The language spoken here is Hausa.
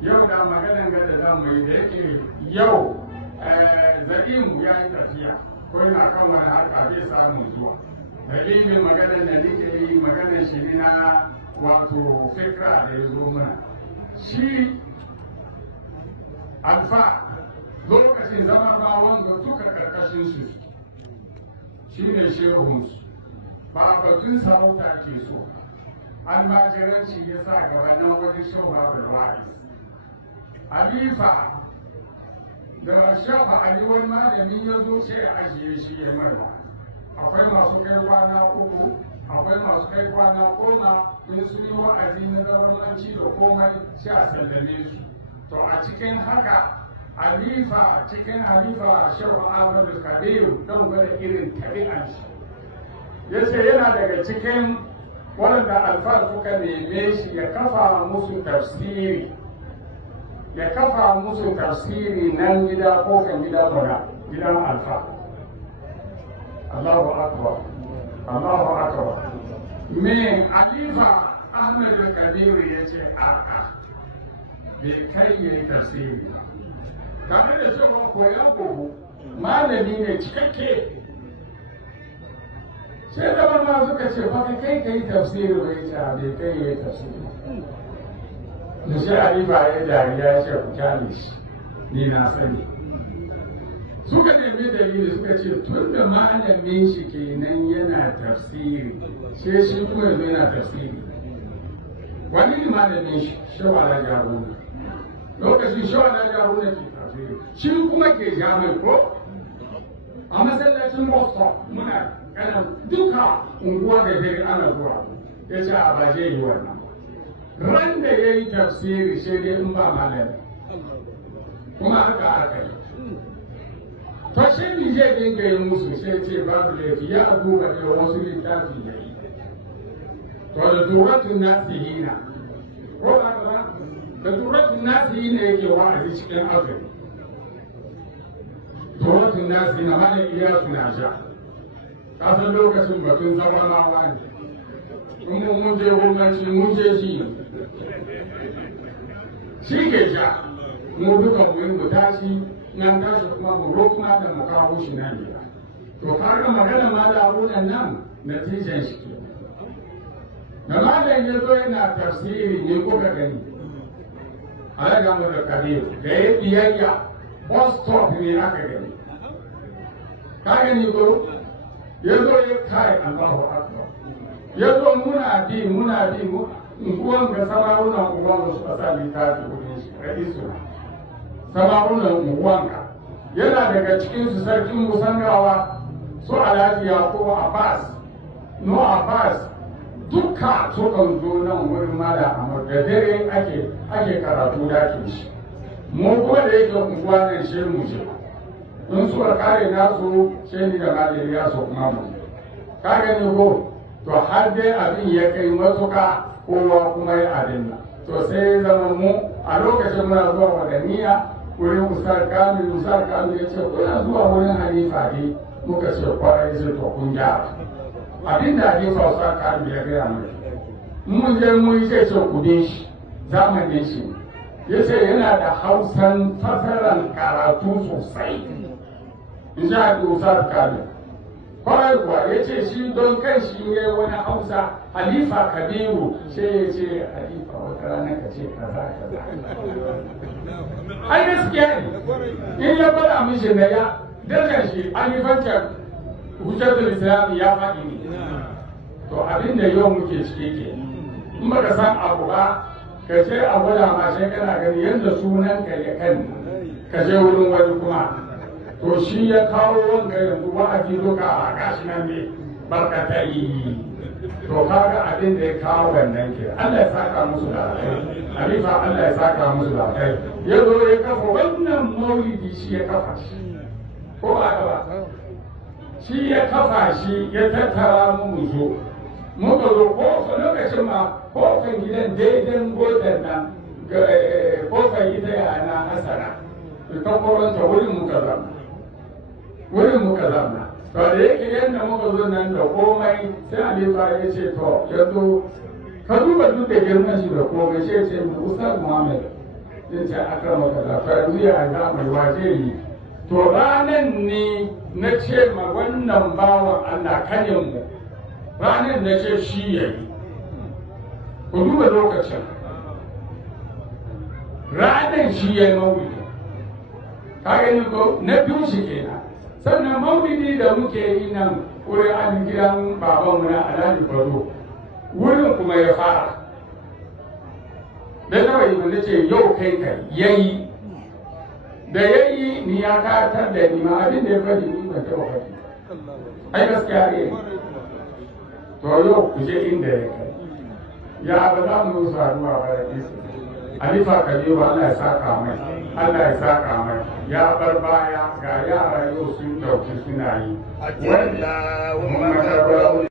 yau da maganan gada za mu yi da yake yau za'imu ya yi tafiya ko yana kan wani harka zai samu zuwa. Dalilin maganar da nake yi maganar shi ne na wato fikra da ya zo mana. Shi alfa lokacin zama ba wanda duka karkashin su shi ne shehunsu ba batun sarauta ke so almajiranci ya sa gabanin wani shauha da wa'is alifa da shafa ali wani malami ya zo sai a ajiye shi ya marwa akwai masu kai kwana uku akwai masu kai kwana goma in su yi wa'azi na zamanci da komai sai a sallame su to a cikin haka halifa cikin halifa shehu ahmadu kabiru don gwada irin tabi'an shi ya ce yana daga cikin waɗanda alfa suka neme shi ya kafa musu tafsiri nan gida kofin gida guda gidan alfa Allahu akbar Allahu akbar me halifa ahmadu kabiru ya ce a'a bai kai yayi tafsiri tare da cewa koyan gobe malami ne cikakke sai zama ma suka ce fa kai kai tafsiri bai ta bai kai yayi tafsiri da shi alifa ya dariya ya ce ku kyale shi ni na sani suka nemi dalili suka ce tun da malamin shi kenan yana tafsiri sai shi kuma yanzu yana tafsiri wani ne malamin shi shawara jaruna lokacin shawara jaruna ke shi kuma ke jami'ai ko a masallacin Boston muna kana duka unguwa da dare ana zuwa ya ce a baje yi wannan ran da ya yi tafsiri sai dai in ba malami kuma haka aka yi to shi ne zai dinga yi musu sai ce babu laifi ya abubuwa da wasu littafi ya yi to da duratun nasihina ko ba ba da duratun nasihina yake wa'azi cikin azumi turatun nasi na mana iya suna sha kasan lokacin batun zabarmawa ne in mun je gwamnati mun je shi ke sha mu duka mu tashi nan tashi kuma mu rokuma da mu kawo shi nan gida to kaga magana ma da abunan nan natijan shi ke da malam ya zo yana tafsiri ne kuka gani alaga mu da kabiru da ya biyayya bus stop ne aka gani ka gani ko ya zo ya kai Allahu akbar ya zo muna bi unguwan ga samarunan unguwan da suka sa littafi wurin shi ra'isu samarunan unguwan ka yana daga cikin su sarkin musangawa su alhaji yakubu abbas no abbas duka sukan zo nan wurin mala amma da dare ake karatu da shi mu kuma da yake unguwa nan shi mu ce in suka kare nasu sai ni da malami ya so kuma mu ka gani ko to har dai abin ya kai matuka kowa kuma ya abin nan to sai zama mu a lokacin muna zuwa wadaniya wurin usar kamil ya ce kuna zuwa wurin halifa ne muka ce kwarai sai to kun gyara abin da halifa usar kamil ya gaya mai mun je mun yi sai ce ku bi shi zamanin shi ya ce yana da hausan fasaran karatu sosai in ji haɗu usar kamil kwarai kuwa ya ce shi don kan shi ne wani hausa halifa kabiru sai ya ce halifa wata rana ka ce kaza ai gaskiya ne in ya faɗa mishi na ya darajar shi halifancin hujjatul islam ya faɗi ne to abin da yau muke ciki ke in baka san abu ba ka ce a gwada ma sai kana gani yadda sunan ka ya kan ka je wurin wani kuma to shi ya kawo wanka yanzu wa'azi duka a gashi nan ne barkatai to kaga abin da ya kawo wannan ke Allah ya saka musu da alheri alifa Allah ya saka musu da alheri ya zo ya kafa wannan maulidi shi ya kafa shi ko ba ka ba shi ya kafa shi ya tattara mu zo muka zo ko lokacin ma kofin gidan daidan godan nan kofin ita ya na hasara ka koranta wurin muka zama to da yake yadda muka zo nan da komai sai alifa ya ce to yanzu ka duba duk da girman shi da komai sai ce mu ustaz muhammad zai ce aka maka zafa yanzu ya za mai waje yi to ranan ne na ce ma wannan bawan Allah kanin mu ranan na ce shi ya yi ku duba lokacin ranan shi ya yi maulidi ka gani ko na biyu shi kenan sannan maulidi da muke yi nan wurin an gidan babanmu na Alhaji Bado wurin kuma ya fara da taba yi wanda ce yau kai ka yayi da yayi ni ya katar da ni ma abin da ya faɗi ni ban taɓa faɗi ai gaskiya ne to yau ku je inda ya kai ya ba za mu saduwa ba da isa Alifa Kabiru Allah ya saka mai Allah ya saka mai ya bar baya ga yara yau sun dauki suna yi